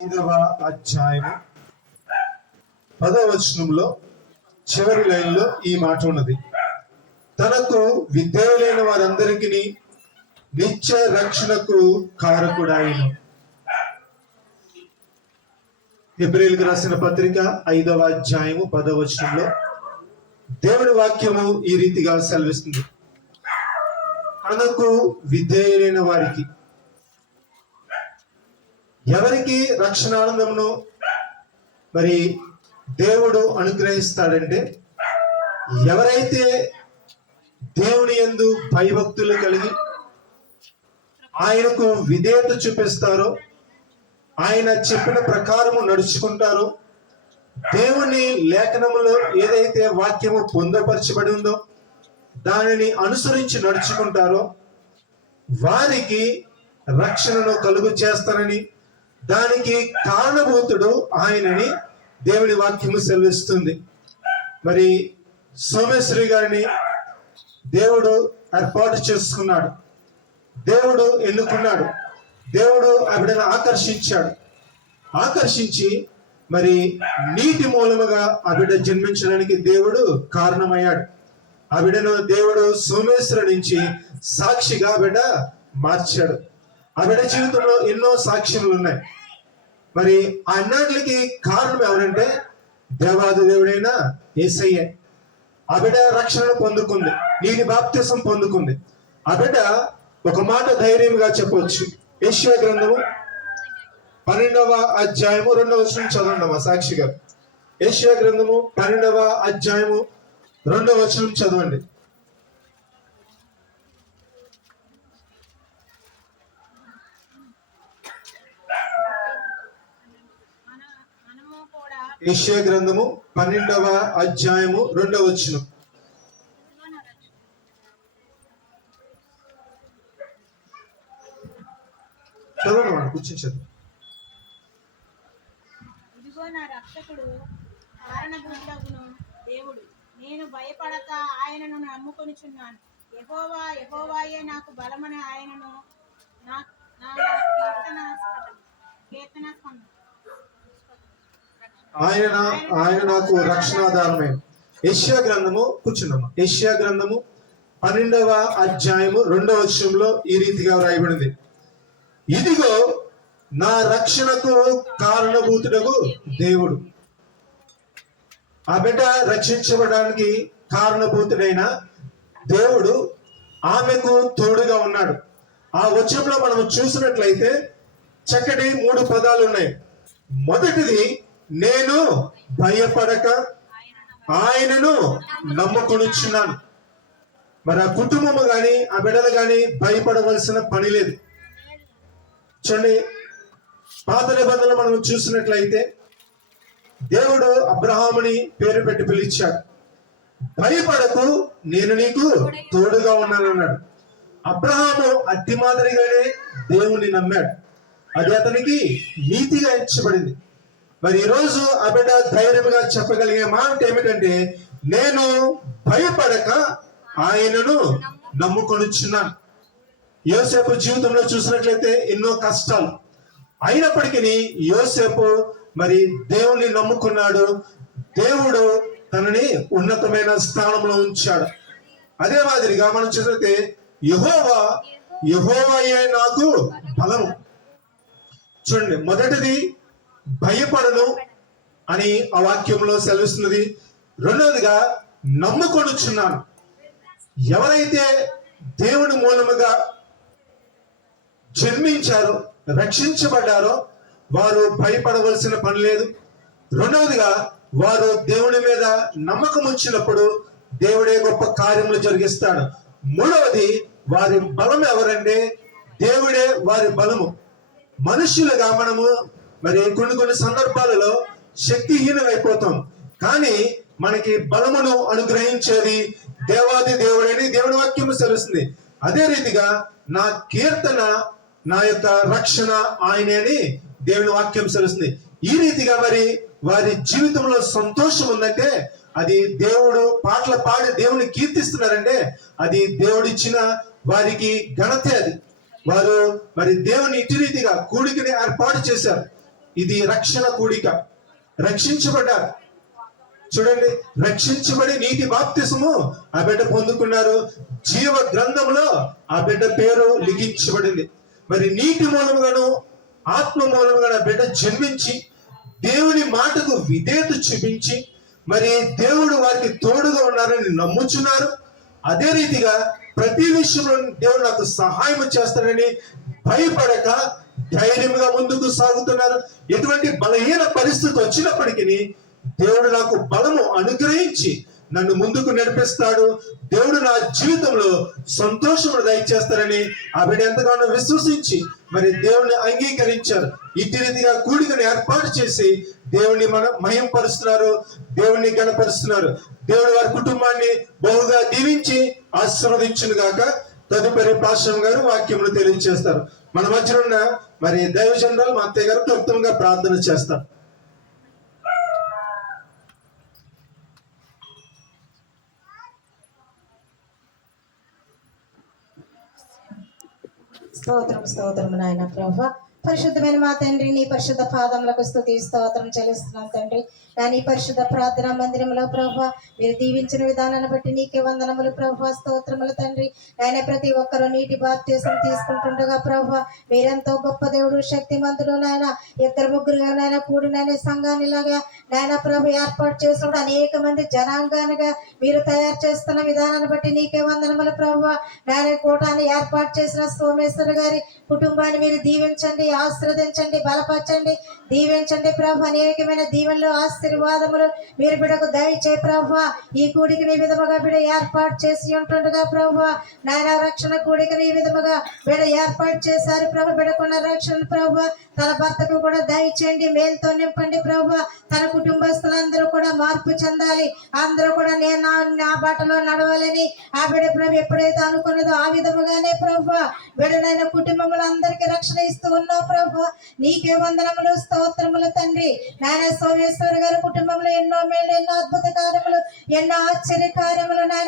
5వ అధ్యాయం 10వ వచనంలో చివరి లైన్లో ఈ మాట ఉన్నది. తనకు విధేయులైన వారందరికీ నిత్య రక్షణకు కారకుడాయను. హెబ్రీయులకు రాసిన పత్రిక 5వ అధ్యాయము 10వ వచనంలో దేవుని వాక్యము ఈ రీతిగా సెలవిస్తుంది. తనకు విధేయులైన వారికి, ఎవరికి రక్షణానందమును మరి దేవుడు అనుగ్రహిస్తాడంటే, ఎవరైతే దేవుని యందు భయభక్తులు కలిగి ఆయనకు విధేయత చూపిస్తారో, ఆయన చెప్పిన ప్రకారము నడుచుకుంటారో, దేవుని లేఖనములో ఏదైతే వాక్యము పొందపరచబడి ఉందో దానిని అనుసరించి నడుచుకుంటారో వారికి రక్షణను కలుగు చేస్తానని, దానికి కారణభూతుడు ఆయనని దేవుని వాక్యము సెలవిస్తుంది. మరి సోమేశ్వరి గారిని దేవుడు ఏర్పాటు చేసుకున్నాడు, దేవుడు ఎన్నుకున్నాడు, దేవుడు ఆవిడను ఆకర్షించి మరి నీటి మూలముగా ఆవిడ జన్మించడానికి దేవుడు కారణమయ్యాడు. ఆవిడను దేవుడు సోమేశ్వరు నుంచి సాక్షిగా ఆవిడ మార్చాడు. ఆవిడ జీవితంలో ఎన్నో సాక్ష్యములు ఉన్నాయి. మరి అన్నిటికి కారణం ఎవరంటే దేవాది దేవుడైన యేసయ్య. ఆవిడ రక్షణను పొందుకుంది, నీటి బాప్తిసం పొందుకుంది. ఆవిడ ఒక మాట ధైర్యంగా చెప్పవచ్చు. యెషయా గ్రంథము 12వ అధ్యాయము 2వ వచనం చదవండి మా సాక్షి గారు. యెషయా గ్రంథము 12వ అధ్యాయము 2వ వచనం చదవండి. యెషయా గ్రంథము 12వ అధ్యాయము 2వ వచనం. చదవండి, కూర్చొని చదువు. ఇదిగో నా రక్షకుడు కారణభూతుడగును దేవుడు, నేను భయపడక ఆయనను నమ్ముకొనుచున్నాను. యెహోవా యెహోవాయే నాకు బలమని ఆయనను నా కీర్తనాస్పదం. ఆయన నాకు రక్షణాధారమే. యెషయా గ్రంథము, కూర్చున్నామా, యెషయా గ్రంథము 12వ అధ్యాయము 2వ వచనంలో ఈ రీతిగా వ్రాయబడింది. ఇదిగో నా రక్షణకు కారణభూతుడగు దేవుడు. ఆ బిడ్డ రక్షించబడడానికి కారణభూతుడైన దేవుడు ఆమెకు తోడుగా ఉన్నాడు. ఆ వచనంలో మనం చూసినట్లయితే చక్కటి 3 పదాలు ఉన్నాయి. మొదటిది, నేను భయపడక ఆయనను నమ్ముకొనుచున్నాను. మరి ఆ కుటుంబము గాని ఆ బిడ్డలు గాని భయపడవలసిన పని లేదు. చూడండి, పాత నిబంధనలు మనం చూసినట్లయితే దేవుడు అబ్రహాముని పేరు పెట్టి పిలిచాడు. భయపడకు, నేను నీకు తోడుగా ఉన్నాను అన్నాడు. అబ్రహాము అట్టి మాదిరిగానే దేవుణ్ణి నమ్మాడు. అది అతనికి నీతిగా ఎంచబడింది. మరి ఈరోజు ఆ బిడ్డ ధైర్యంగా చెప్పగలిగే మాట ఏమిటంటే, నేను భయపడక ఆయనను నమ్ముకొనుచున్నాను. యోసేపు జీవితంలో చూసినట్లయితే ఎన్నో కష్టాలు అయినప్పటికీ యోసేపు మరి దేవుణ్ణి నమ్ముకున్నాడు. దేవుడు తనని ఉన్నతమైన స్థానంలో ఉంచాడు. అదే మాదిరిగా మనం చూసినట్లయితే యెహోవాయే నాకు బలము. చూడండి, మొదటిది భయపడను అని ఆ వాక్యంలో సెలవిస్తున్నది. రెండవదిగా నమ్ముకొనుచున్నాను. ఎవరైతే దేవుని మూలముగా జన్మించారో, రక్షించబడ్డారో వారు భయపడవలసిన పని లేదు. రెండవదిగా వారు దేవుని మీద నమ్మకం ఉంచినప్పుడు దేవుడే గొప్ప కార్యములు జరిగిస్తాడు. మూడవది, వారి బలం ఎవరంటే దేవుడే వారి బలము. మనుషులుగా మనము మరి కొన్ని సందర్భాలలో శక్తిహీనమైపోతాం, కానీ మనకి బలమును అనుగ్రహించేది దేవాది దేవుడని దేవుని వాక్యము సెలవుస్తుంది. అదే రీతిగా నా కీర్తన, నా యొక్క రక్షణ ఆయనే అని దేవుని వాక్యం సెలవుస్తుంది. ఈ రీతిగా మరి వారి జీవితంలో సంతోషం ఉందంటే అది దేవుడు పాటలు పాడి దేవుని కీర్తిస్తున్నారంటే అది దేవుడిచ్చిన వారికి ఘనతే. అది వారు మరి దేవుని ఇటు రీతిగా కూడికని ఏర్పాటు చేశారు. ఇది రక్షణ కూడిక. రక్షించబడ్డారు. చూడండి, రక్షించబడి నీతి బాప్తిసము ఆ బిడ్డ పొందుకున్నారు. జీవ గ్రంథంలో ఆ బిడ్డ పేరు లిఖించబడింది. మరి నీటి మూలముగాను ఆత్మ మూలముగా బిడ్డ జన్మించి దేవుని మాటకు విధేయత చూపించి మరి దేవుడు వారికి తోడుగా ఉన్నారని నమ్ముచున్నారు. అదే రీతిగా ప్రతి విషయంలో దేవుడు నాకు సహాయం చేస్తాడని భయపడక ధైర్యంగా ముందుకు సాగుతున్నారు. ఎటువంటి బలహీన పరిస్థితి వచ్చినప్పటికీ దేవుడు నాకు బలము అనుగ్రహించి నన్ను ముందుకు నడిపిస్తాడు. దేవుడు నా జీవితంలో సంతోషమును దయచేస్తారని ఆ బిడ్డ ఎంతగానో విశ్వసించి మరి దేవుని అంగీకరించారు. ఇట్టి రీతిగా కూడికను ఏర్పాటు చేసి దేవుని మహింపరుస్తున్నారు, దేవుణ్ణి గణపరుస్తున్నారు. దేవుడు వారి కుటుంబాన్ని బహుగా దీవించి ఆశీర్వదించును గాక. తదుపరి పాస్టర్ గారు వాక్యములు తెలియజేస్తారు. మన మధ్య ఉన్న మరి దైవజనులు మా అత్తయ్య గారు క్లుప్తంగా ప్రార్థన చేస్తారు. స్తోత్రం నాయన ప్రభా. పరిశుద్ధమైన మా తండ్రి, నీ పరిశుద్ధ పాదములకు స్తుతి స్తోత్రం చెల్లిస్తున్నాం తండ్రి. నీ పరిశుద్ధ ప్రార్థనా మందిరంలో ప్రభా మీరు దీవించిన విధానాన్ని బట్టి నీకే వందనములు ప్రభా, స్తోత్రములు తండ్రి. ఆయన ప్రతి ఒక్కరూ నీటి బాప్తిసం తీసుకుంటుండగా ప్రభా మీరెంతో గొప్ప దేవుడు, శక్తిమంతుడు నాయన. ఇద్దరు ముగ్గురుగా నాయన కూడిన సంఘాన్ని లాగా నాయన ప్రభు ఏర్పాటు చేసినప్పుడు అనేక మంది జనాంగానుగా మీరు తయారు చేస్తున్న విధానాన్ని బట్టి నీకే వందనములు ప్రభా. నాయన కూటాన్ని ఏర్పాటు చేసిన సోమేశ్వర గారి కుటుంబాన్ని మీరు దీవించండి, ఆశీర్వదించండి, బలపరచండి, దీవించండి ప్రభు. అనేకమైన దీవెనలు ఆశీర్వాదములు మీరు బిడకు దయచే ప్రభు. ఈ కూడికి నీ విధముగా బిడ ఏర్పాటు చేసి ఉంటుండగా ప్రభు నాయన రక్షణ కూడికని ఈ విధముగా బిడ ఏర్పాటు చేశారు ప్రభు. బిడకున్న రక్షణ ప్రభు తన భర్తకు కూడా దయచేయండి, మేలుతో నింపండి ప్రభు. తన కుటుంబస్తులందరూ కూడా మార్పు చెందాలి, అందరూ కూడా నేను నా బాటలో నడవాలని ఆ బిడ ప్రభు ఎప్పుడైతే అనుకున్నదో ఆ విధముగానే ప్రభు బిడనైన కుటుంబములు అందరికీ రక్షణ ఇస్తూ ఉన్నావు ప్రభు. నీకే వందనములు, స్తోత్రములు తండ్రి. నాయన సోమేశ్వర గారి కుటుంబంలో ఎన్నో మేలు, ఎన్నో అద్భుత కార్యములు, ఎన్నో ఆశ్చర్య కార్యములు నాయన